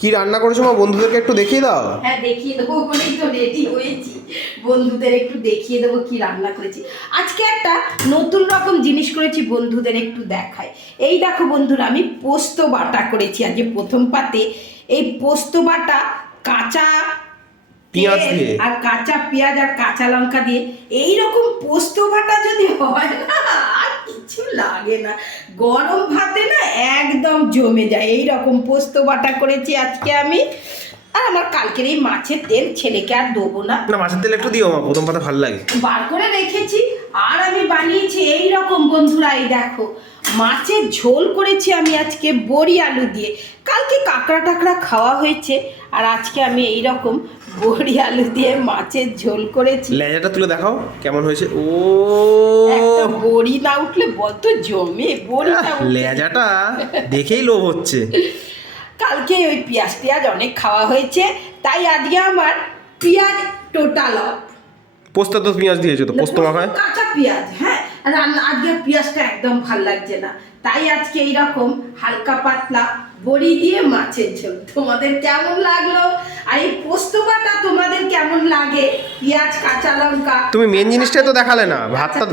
কি রান্না করেছো মা, বন্ধুদেরকে একটু দেখিয়ে দাও। হ্যাঁ দেখিয়ে দেবো বলেই তো রেডি হয়েছি, বন্ধুদের একটু দেখিয়ে দেবো কি রান্না করেছি আজকে। একটা নতুন রকম জিনিস করেছি, বন্ধুদের একটু দেখাই। এই দেখো বন্ধুরা, আমি পোস্ত বাটা করেছি আজকে প্রথম পাতে। এই পোস্ত বাটা কাঁচা পেঁয়াজ তেল দিয়ে। আর কাঁচা পেঁয়াজ আর কাঁচা লঙ্কা দিয়ে এইরকম পোস্ত বাটা যদি হয় না, আর কিছু লাগে না, গরম ভাতে না একদম জমে যায়। এইরকম পোস্ত বাটা করেছি আজকে আমি। আর আমার কালকের এই মাছের তেল ছেলেকে আর দেবো না, না, মাছের তেল একটু দিও মা, প্রথম পাতা ভালো লাগে। বার করে রেখেছি। আর আমি বানিয়েছি এই রকম বন্ধুরা, এই দেখো মাছের ঝোল করেছি আমি আজকে বড়ি আলু দিয়ে। কালকে কাঁকড়া টাকড়া খাওয়া হয়েছে, আর আজকে আমি এই রকম বড়ি আলু দিয়ে মাছের ঝোল করেছি। লেজাটা তুলে দেখাও কেমন হয়েছে। ও একটা বড়ি না উঠলে বত জমে বড়িটা উঠলে। লেজাটা দেখেই লোভ হচ্ছে। কালকে ওই পেঁয়াজ টেয়াজ অনেক খাওয়া হয়েছে, তাই আজকে আমার পেঁয়াজ টোটাল অফ। পোস্ত তো পেঁয়াজ দিয়েছো তো, পোস্ত মাখায়। কাঁচা পেঁয়াজ, হ্যাঁ রান্না আজকে পেঁয়াজটা একদম ভাল লাগছে না, তাই আজকে এইরকম হালকা পাতলা বড়ি দিয়ে মাছের ঝোল। তোমাদের কেমন লাগলো? আর এই পোস্ত বাটা তোমাদের কেমন লাগে? পেঁয়াজ কাঁচা লঙ্কা, তুমি মেন জিনিসটাই তো দেখালে না,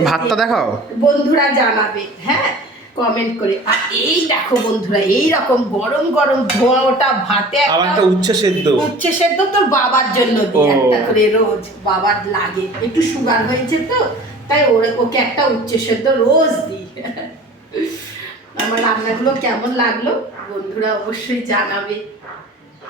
ভাতটা দেখাও। বন্ধুরা জানাবে হ্যাঁ কমেন্ট করে। আর এই দেখো বন্ধুরা, এই রকম গরম গরম ধোয়া ওটা ভাতে আবার একটা উচ্ছে সেদ্ধ। উচ্ছে সেদ্ধ তোর বাবার জন্য দিই ও। একটা করে রোজ, বাবার লাগে একটু সুগার হয়েছে তো, তাই ওকে একটা উচ্ছে সেদ্ধ রোজ দিই। আমার রান্নাগুলো কেমন লাগলো বন্ধুরা অবশ্যই জানাবে।